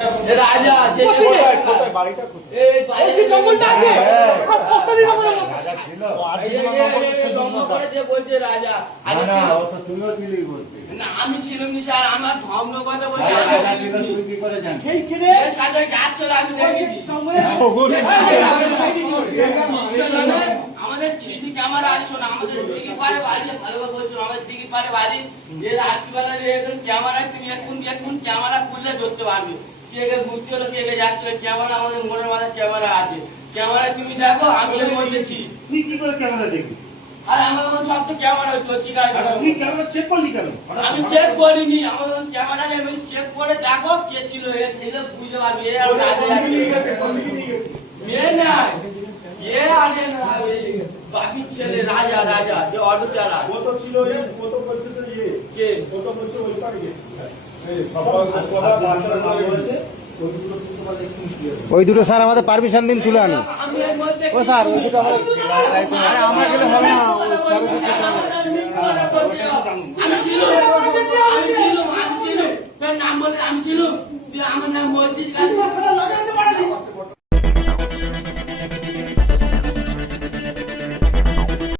রাজা সে কোথায় বাড়িটা কোথায়? এই বাড়ি জঙ্গলটা আছে কতদিন আমাদের রাজা ছিল? দম্ভ করে যে বলছে রাজা না, না, ও তো তুমিও ছিলি বলছি। না আমি ছিলাম নি স্যার আমার ধর্ম কথা বলছে রাজা রাজা ছিল, তুই কি করে জানিস? সেইখানে এর সাথে যাচ্ছ আমি দেখেছি আমাদের সিসি ক্যামেরা আছে না আমাদের দিঘি পাড়ে বাড়ি ভালোভাবে বলছো আমাদের দিঘি পাড়ে বাড়ি যে রাত্রিবেলা এখন ক্যামেরা তুমি এখন ক্যামেরা খুললে ধরতে পারবে কে কে ঘুরছে হলো কে কে যাচ্ছিল ক্যামেরা আমাদের মনের মাথায় ক্যামেরা আছে ক্যামেরা তুমি দেখো আমি এর মধ্যেছি তুই কি করে ক্যামেরা দেখবি? আর আমার সব তো ক্যামেরা হচ্ছে ঠিক আছে তুই ক্যামেরা চেক করলি কেন? আমি চেক করিনি আমার ক্যামেরা আমি চেক করে দেখো কে ছিল এর ছেলে বুঝতে পারবে এ আর মেয়ে নাই এ আরে না বাকি ছেলে রাজা রাজা যে অটো চালা কত ছিল এ? কত বলছে তো ইয়ে? কে কত বলছে ওই পারে গেছে? এই সবার কথা বার্তা বলেছে। ওইগুলো কিন্তু বলে কি হবে? ওই দুটো স্যার আমাদের পারমিশন দিন তুলে আনো। আমি এর মধ্যে ও স্যার ওই দুটো আমাদের আরে আমরা গেলে হবে না ওই স্যার আমি ছিল নাম বলে আমি ছিল তুই আমার নাম বলছিস